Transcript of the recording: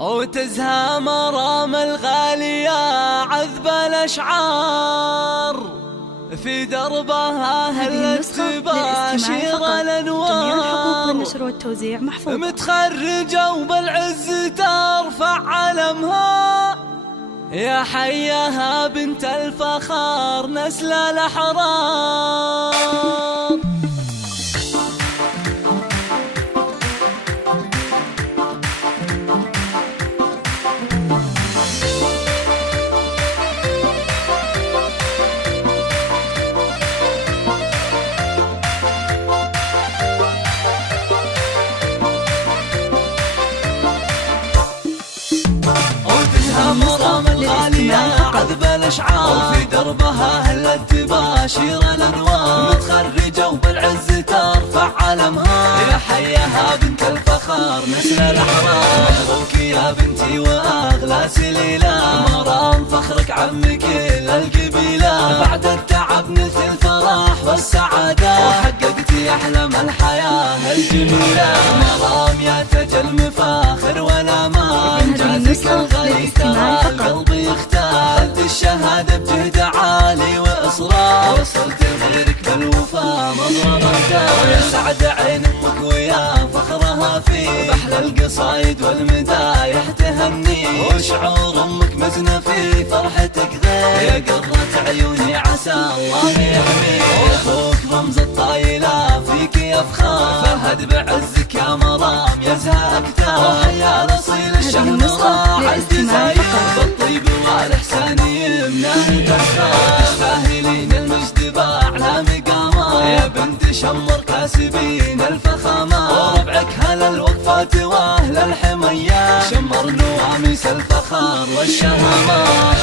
وتزهى مرام الغالية عذب الأشعار، في دربها هلت تباشر الأنوار. جميع الحقوق للنشر والتوزيع محفوظة. متخرجة وبالعز ترفع علمها، يا حياها بنت الفخار نسل الأحرار. مرام الغالية عذب الأشعار، في دربها هلت تباشر الأنوار. متخرجة وبالعز ترفع علمها، يا حياها بنت الفخار نسل الأحرار. مبروك يا بنتي وأغلى سليلة، مرام فخرك عم كل القبيلة. بعد التعب نلت الفرح والسعادة، وحققتي أحلام الحياة الجميلة. مرام يا تاج المفاخر والأمان، إنجازك الغالي ترى القلب يختار. خذت الشهادة بجهد عالي وإصرار، وصلت لغيرك بالوفا مضرب الدار. يا سعد عين أمك ويا فخرها فيك، بأحلى القصايد والمدايح تهني. وشعور أمك مزنة في فرحتك غير، يا قرة عيوني عسى الله يحميك. أخوك رمز الطايلة فيك يفخر، فهد بعزك يا مرام يزهى أكتر. وحيا الأصيل الشهر راح الجزاير، بالطيب والإحسان يمناه تسخر. تستاهلين المجد بأعلى مقامات، يا بنت شمر كاسبين الفخامات. وربعك هل الوقفات وأهل الحميات، شمر نواميس الفخار والشهامات.